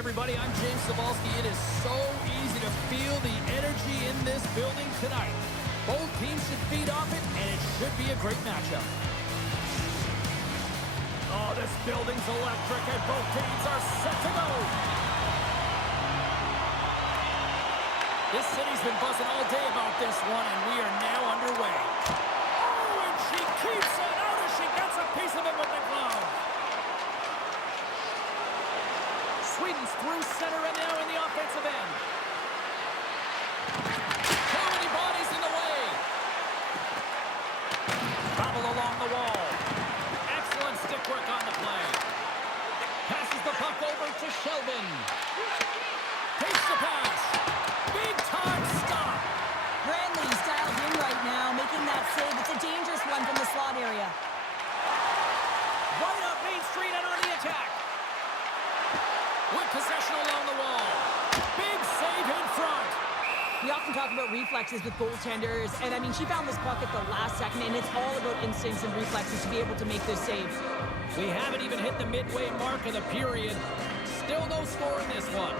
everybody, I'm James Cebulski. It is so easy to feel the energy in this building tonight. Both teams should feed off it, and it should be a great matchup. Oh, this building's electric, and both teams are set to go. This city's been buzzing all day about this one, and we are now underway. Oh, and she keeps it out as she gets a piece of it with the glove. Sweden's through center and now in the offensive end. Too many bodies in the way. Travel along the wall. Excellent stick work on the play. Passes the puck over to Shelvin. Takes the pass. Big time stop. Brandley's dialed in right now, making that save. It's a dangerous one from the slot area. Right up Main Street and on the attack. With possession along the wall. Big save in front. We often talk about reflexes with goaltenders, and I mean, she found this puck at the last second, and it's all about instincts and reflexes to be able to make this save. We haven't even hit the midway mark of the period. Still no score in this one.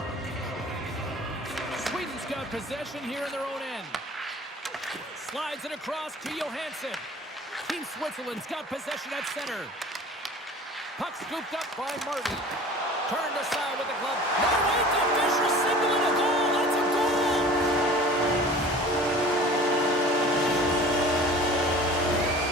Sweden's got possession here in their own end. Slides it across to Johansson. Team Switzerland's got possession at center. Puck scooped up by Marty. Turned aside with the glove. No, wait, the Fisher signaling a goal. That's a goal.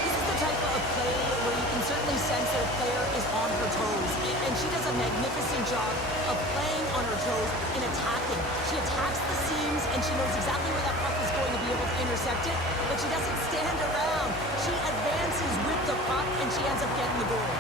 This is the type of play where you can certainly sense their player is on her toes. And she does a magnificent job of playing on her toes and attacking. She attacks the seams, and she knows exactly where that puck is going to be able to intercept it, but she doesn't stand around. She advances with the puck, and she ends up getting the goal.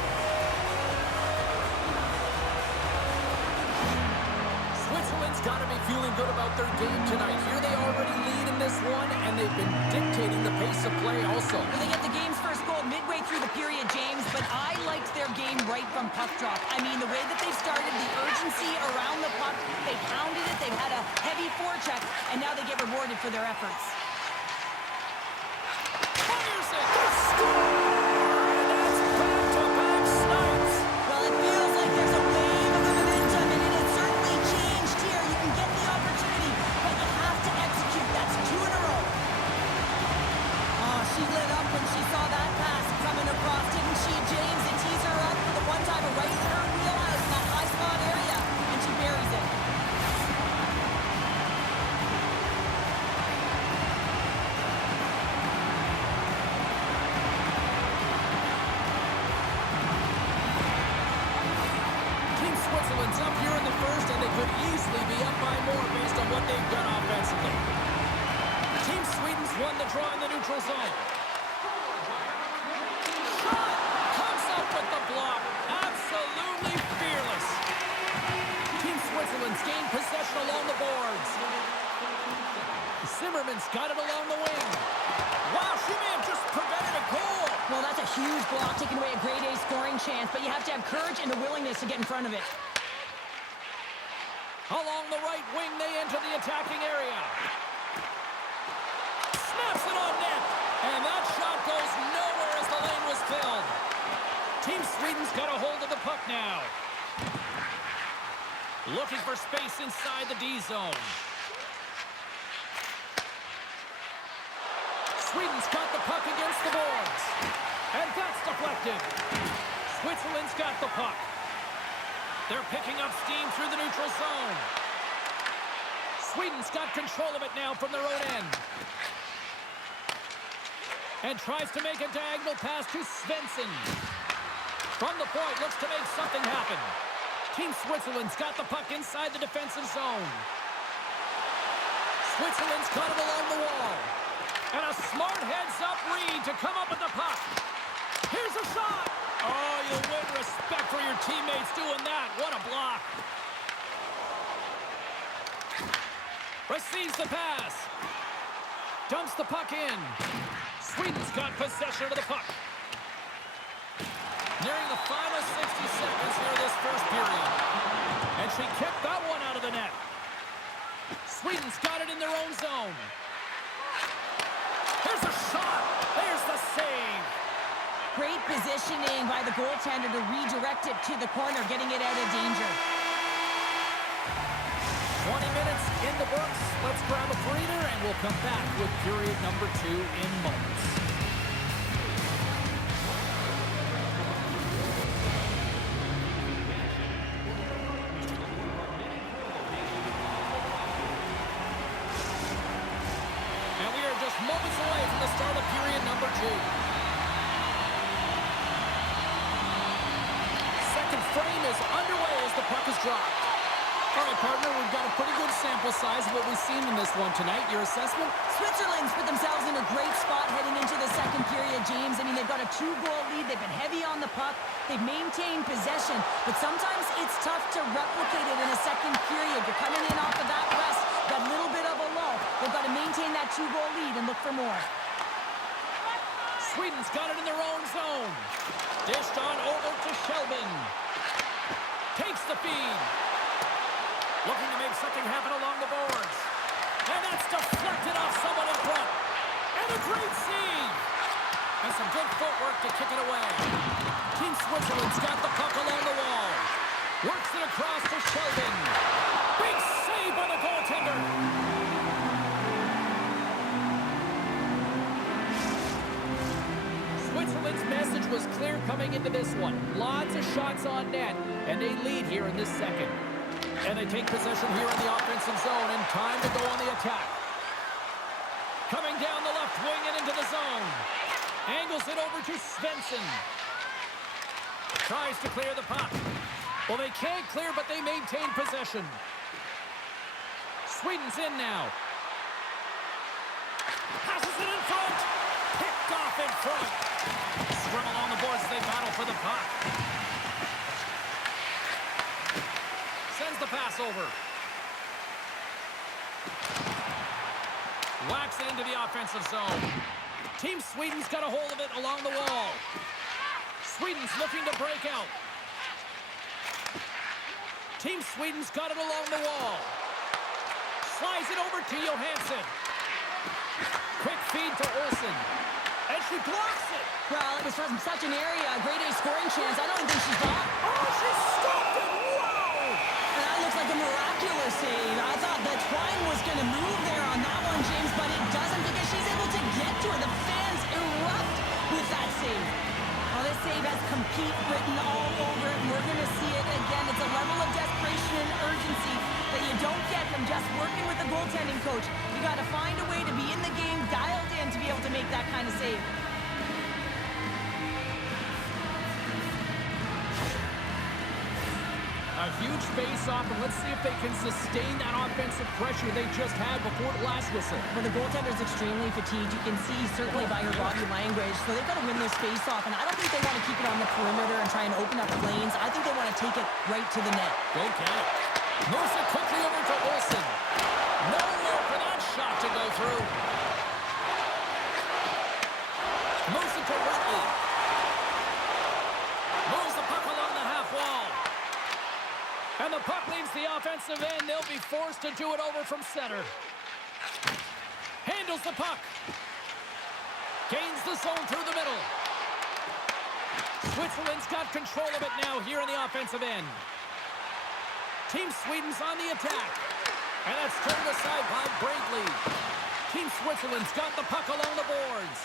Switzerland's got to be feeling good about their game tonight. Here they already lead in this one, and they've been dictating the pace of play also. Well, they get the game's first goal midway through the period, James, but I liked their game right from puck drop. I mean, the way that they started, the urgency around the puck, they pounded it, they've had a heavy forecheck, and now they get rewarded for their efforts. Fires it! Score! And that's back-to-back snipes! Well, it feels like there's a wave of momentum, and it has certainly changed here. You can get the opportunity, but you have to execute. That's 2 in a row. Oh, she lit up when she saw that pass coming across, didn't she, James? It tees her up for the one-timer right in her wheelhouse in that high slot area, and she buries it. Team Switzerland's up here in the first, and they could easily be up by more based on what they've done offensively. Team Sweden's won the draw in the neutral zone. Shot! Comes up with the block. Absolutely fearless. Team Switzerland's gained possession along the boards. Zimmerman's got it along the wing. Wow, she may have just prevented a goal. Well, that's a huge block, taking away a grade A scoring chance, but you have to have courage and the willingness to get in front of it. Along the right wing, they enter the attacking area. Snaps it on net. And that shot goes nowhere as the lane was filled. Team Sweden's got a hold of the puck now. Looking for space inside the D zone. Sweden's got the puck against the boards. And that's deflected. Switzerland's got the puck. They're picking up steam through the neutral zone. Sweden's got control of it now from their own end. And tries to make a diagonal pass to Svensson. From the point, looks to make something happen. Team Switzerland's got the puck inside the defensive zone. Switzerland's got it along the wall. And a smart heads-up read to come up with the puck. Here's a shot. Oh, you win respect for your teammates doing that. What a block. Receives the pass. Dumps the puck in. Sweden's got possession of the puck. Nearing the final 60 seconds here of this first period. And she kicked that one out of the net. Sweden's got it in their own zone. Here's a shot. There's the save. Great positioning by the goaltender to redirect it to the corner, getting it out of danger. 20 minutes in the books. Let's grab a breather, and we'll come back with period number 2 in moments. And we are just moments away from the start of period number 2. Second frame is underway as the puck is dropped. All right, partner, we've got a pretty good sample size of what we've seen in this one tonight. Your assessment? Switzerland's put themselves in a great spot heading into the second period, James. I mean, they've got a 2-goal lead. They've been heavy on the puck. They've maintained possession. But sometimes it's tough to replicate it in a second period. You're coming in off of that rest, got a little bit of a lull. They've got to maintain that 2-goal lead and look for more. Sweden's got it in their own zone. Dished on over to Shelvin. Takes the feed. Looking to make something happen along the boards. And that's deflected off someone in front. And a great save. And some good footwork to kick it away. Team Switzerland's got the puck along the wall. Works it across to Sheldon. Big save by the goaltender. Switzerland's message was clear coming into this one. Lots of shots on net. And they lead here in this second. And they take possession here in the offensive zone, and time to go on the attack. Coming down the left wing and into the zone. Angles it over to Svensson. Tries to clear the puck. Well, they can't clear, but they maintain possession. Sweden's in now. Passes it in front. Picked off in front. Scribble on the boards as they battle for the puck. Sends the pass over. Whacks it into the offensive zone. Team Sweden's got a hold of it along the wall. Sweden's looking to break out. Team Sweden's got it along the wall. Slides it over to Johansson. Quick feed to Olsen. And she blocks it. Well, it was from such an area, a grade A scoring chance. I don't think she's got. Oh, she stopped it. Wow! And that looks like a miraculous save. I thought the twine was going to move there on that one, James, but it doesn't because she's able to get to her. The fans erupt with that save. Well, this save has compete written all over it. We're going to see it again. It's a level of desperation and urgency that you don't get from just working with a goaltending coach. You got to find a way to be in the game, dialed in to be able to make that kind of save. A huge face-off, and let's see if they can sustain that offensive pressure they just had before the last whistle. Well, the goaltender's extremely fatigued. You can see certainly by her body language. So they've got to win this face-off, and I don't think they want to keep it on the perimeter and try and open up lanes. I think they want to take it right to the net. Okay. Moves it quickly over to Olsen. Nowhere for that shot to go through. Moves it to Rutley. Moves the puck along the half wall. And the puck leaves the offensive end. They'll be forced to do it over from center. Handles the puck. Gains the zone through the middle. Switzerland's got control of it now here in the offensive end. Team Sweden's on the attack. And that's turned aside by Bradley. Team Switzerland's got the puck along the boards.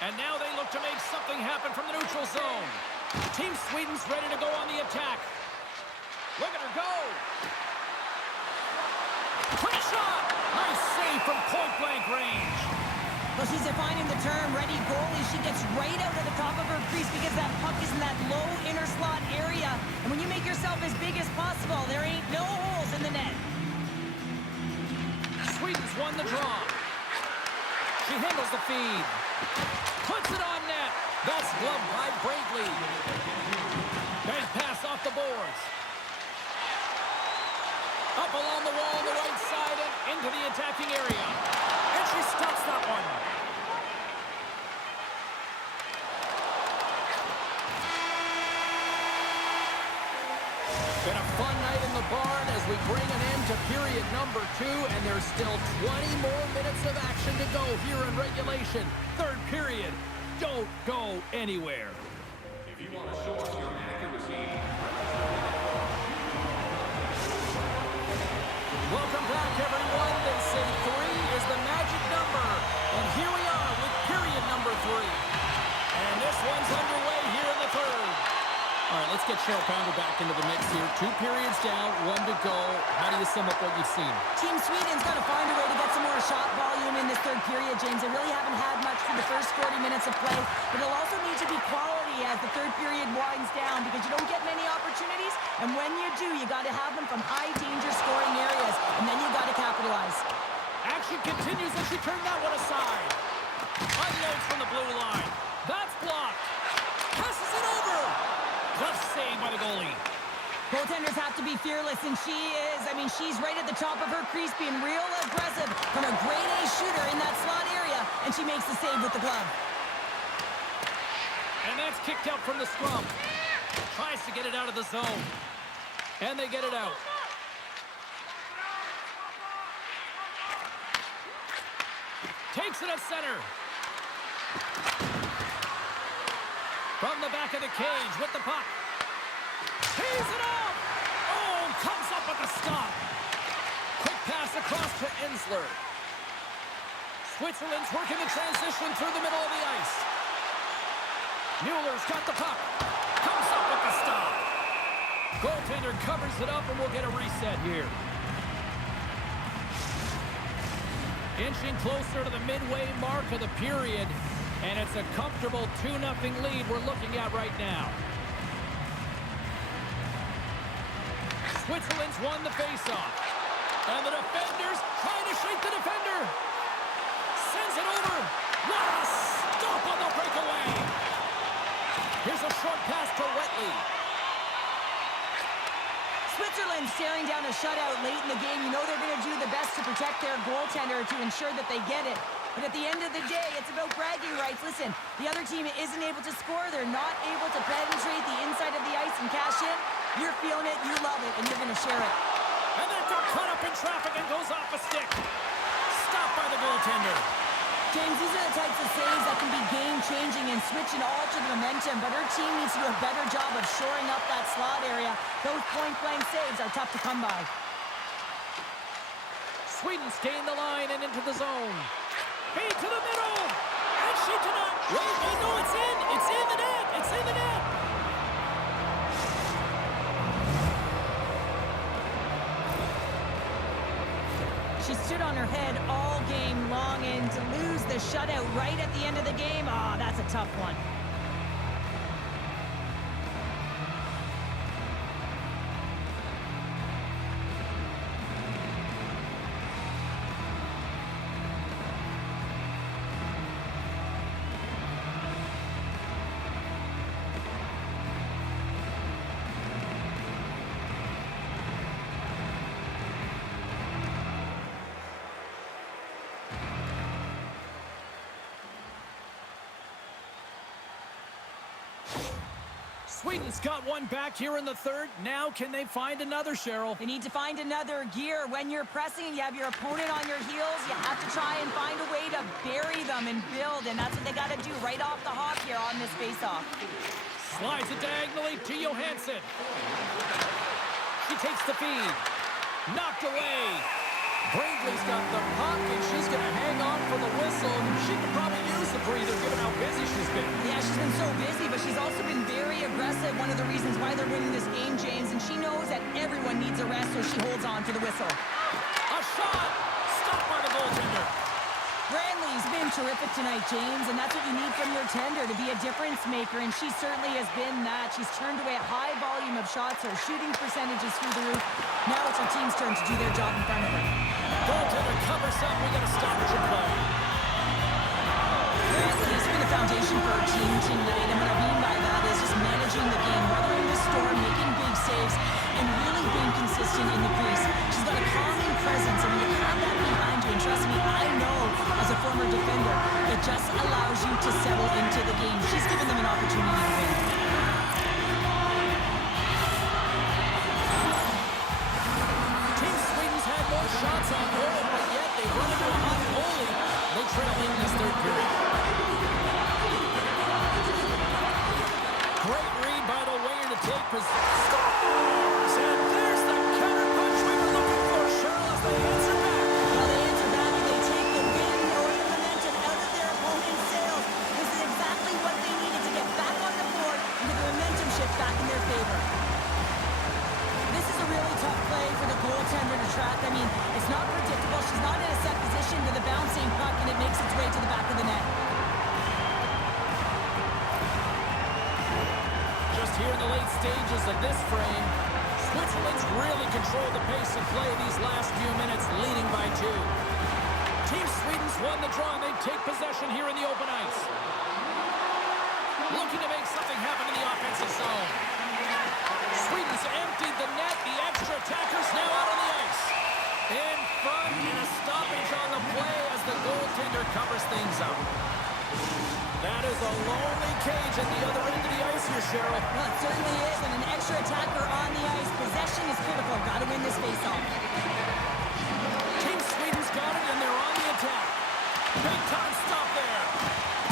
And now they look to make something happen from the neutral zone. Team Sweden's ready to go on the attack. Look at her go. Quick shot. Nice save from point-blank range. Well, she's defining the term ready goalie. She gets right out of the top of her crease because that puck is in that low inner slot area. And when you make yourself as big as possible, there ain't no holes in the net. Sweden's won the draw. She handles the feed. Puts it on net. That's gloved by Bradley. Nice pass off the boards. Up along the wall on the right side and into the attacking area. And she stops that one. Been a fun night in the barn as we bring an end to period number 2, and there's still 20 more minutes of action to go here in regulation. Third period. Don't go anywhere. If you want to show us your accuracy, back, everyone. They say 3 is the magic number. And here we are with period number 3. And this one's underway here in the third. All right, let's get Cheryl Pounder back into the mix here. 2 periods down, 1 to go. How do you sum up what you've seen? Team Sweden's got to find a way to get some more shot volume in this third period, James. They really haven't had much for the first 40 minutes of play, but it'll also need to be quality as the third period winds down because you don't get many opportunities, and when you do, you got to have them from high-danger scoring areas, and then you got to capitalize. Action continues as she turned that one aside. Unloads from the blue line. That's blocked. Passes it over. Tough save by the goalie. Goaltenders have to be fearless, and she is. I mean, she's right at the top of her crease, being real aggressive from a grade-A shooter in that slot area, and she makes the save with the glove. And that's kicked out from the scrum. Tries to get it out of the zone. And they get it out. Takes it at center. From the back of the cage with the puck. Tees it up! Oh, comes up with the stop. Quick pass across to Ensler. Switzerland's working the transition through the middle of the ice. Mueller's got the puck. Comes up with the stop. Goaltender covers it up, and we'll get a reset here. Inching closer to the midway mark of the period, and it's a comfortable 2-0 lead we're looking at right now. Switzerland's won the faceoff. And the defenders trying to shake the defender. Sends it over. What a stop on the breakaway. Here's a short pass to Wetley. Switzerland staring down a shutout late in the game. You know they're going to do the best to protect their goaltender to ensure that they get it. But at the end of the day, it's about bragging rights. Listen, the other team isn't able to score. They're not able to penetrate the inside of the ice and cash in. You're feeling it, you love it, and you're going to share it. And that got caught up in traffic and goes off a stick. Stopped by the goaltender. James, these are the types of saves that can be game-changing and switch and alter the momentum, but her team needs to do a better job of shoring up that slot area. Those point-blank saves are tough to come by. Sweden's gained the line and into the zone. Feed to the middle. And she denied. Wait, no, it's in. It's in the net. It's in the net. She stood on her head all game long, and to lose the shutout right at the end of the game, oh, that's a tough one. Sweden's got one back here in the third. Now can they find another, Cheryl? They need to find another gear. When you're pressing and you have your opponent on your heels, you have to try and find a way to bury them and build, and that's what they got to do right off the hop here on this faceoff. Slides it diagonally to Johansson. She takes the feed. Knocked away. Brindley's got the puck, and she's going to hang on for the whistle. She could probably use the breather given how busy she's been. Yeah, she's been so busy, but she's also been very aggressive. One of the reasons why they're winning this game, James, and she knows that everyone needs a rest, so she holds on to the whistle. A shot! Stopped by the goaltender. Brantley's been terrific tonight, James, and that's what you need from your tender, to be a difference maker, and she certainly has been that. She's turned away a high volume of shots. Her shooting percentage is through the roof. Now it's her team's turn to do their job in front of her. Goaltender covers up. We got to stoppage of play. Brantley's been the foundation for her team tonight, and what I mean by that is just managing the game, weathering the storm, making big saves, and really being consistent in the crease. She's got a calming presence, and when you have that behind you, and trust me, I know as a former defender, it just allows you to settle into the game. She's given them an opportunity to win. Team Sweden's had more shots on goal, but yet they run into a hot goalie. They trail in this third period. Great read by the winger to take possession. Scores! And there's the counter punch we were looking for. Cheryl as they answer back. track. I mean, it's not predictable. She's not in a set position to the bouncing puck, and it makes its way to the back of the net. Just here in the late stages of this frame, Switzerland's really controlled the pace of play these last few minutes, leading by 2. Team Sweden's won the draw, and they take possession here in the open ice. Looking to make something happen in the offensive zone. Sweden's emptied the net. The extra attacker's now out on the ice. In front, and a stoppage on the play as the goaltender covers things up. That is a lonely cage at the other end of the ice here, Cheryl. Well, it certainly is, and an extra attacker on the ice. Possession is critical. Got to win this faceoff. Team Sweden's got it, and they're on the attack. Big time stop there.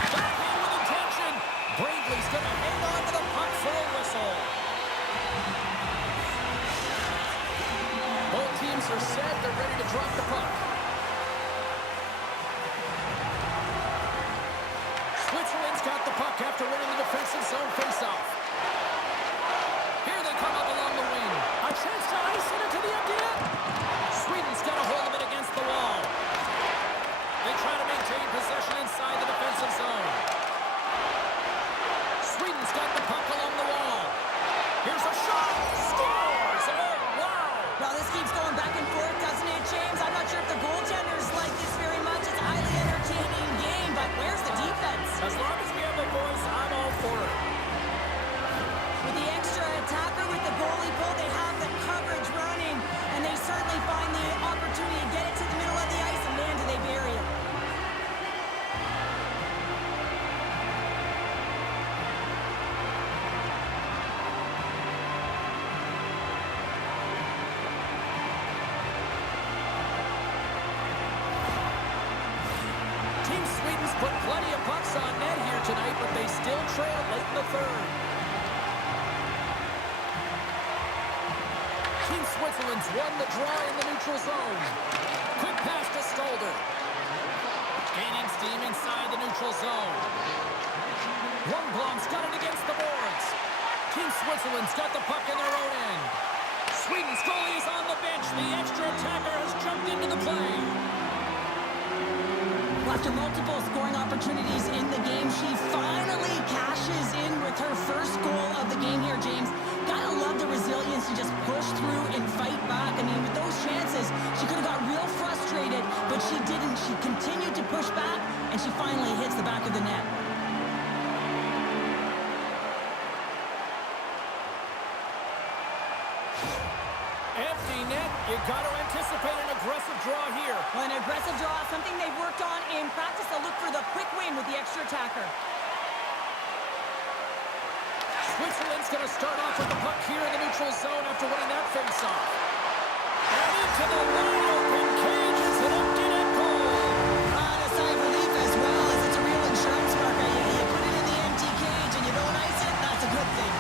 Backhand with intention. Bravely's going to hang on to the puck for a whistle. Both teams are set. They're ready to drop the puck. Switzerland's got the puck after winning the defensive zone faceoff. Here they come up along the wing. A chance to ice it into the empty net. Sweden's got a hold of it against the wall. They try to maintain possession inside the defensive zone. Sweden's got the puck along the wall. Here's a shot. Scores! Oh, wow! Well, this keeps going back and forth, doesn't it, James? I'm not sure if the goaltenders like this very much. It's a highly entertaining game, but where's the defense? As long as we have a voice, I'm all for it. With the extra attacker with the goalie pull, they have the coverage running, and they certainly find the opportunity to get it to the middle of the ice, and man, do they bury it. Team Sweden's put plenty of pucks on net here tonight, but they still trail late in the third. Team Switzerland's won the draw in the neutral zone. Quick pass to Stalder. Gaining steam inside the neutral zone. Lundblom's got it against the boards. Team Switzerland's got the puck in their own end. Sweden's goalie is on the bench. The extra attacker has jumped into the play. After multiple scoring opportunities in the game, she finally cashes in with her first goal of the game here, James. Gotta love the resilience to just push through and fight back. I mean, with those chances, she could have got real frustrated, but she didn't. She continued to push back, and she finally hits the back of the net. Empty net. You got to anticipate an aggressive draw here. Well, an aggressive draw, something they've worked on in practice. They'll look for the quick win with the extra attacker. Switzerland's going to start off with the puck here in the neutral zone after winning that faceoff. And into the wide open cage. It's an empty net goal. A sigh of relief as well, as it's a real insurance marker. You put it in the empty cage and you don't ice it, that's a good thing.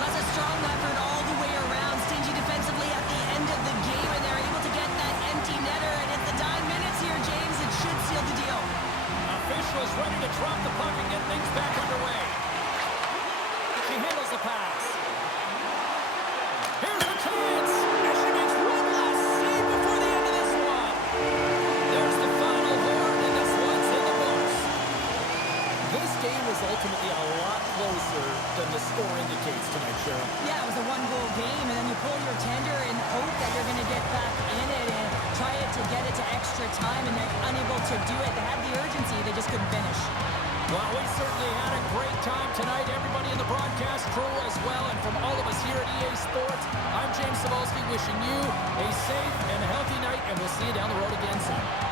That's a strong effort all the way around. Stingy defensively at the end of the game, and they're able to get that empty netter. And at the dying minutes here, James, it should seal the deal. Officials ready to drop the puck and get things back underway. She handles the pass. Here's a chance. And she makes one last save before the end of this one. There's the final horn, and this one's in the books. This game was ultimately a lot closer than the score indicates tonight, Cheryl. Yeah, it was a one-goal game, and then you pull your tender and hope that you're going to get back in it and try it to get it to extra time, and they're unable to do it. They had the urgency, they just couldn't finish. Well, we certainly had a great time tonight. Everybody in the broadcast crew as well, and from all of us here at EA Sports, I'm James Cebulski wishing you a safe and healthy night, and we'll see you down the road again soon.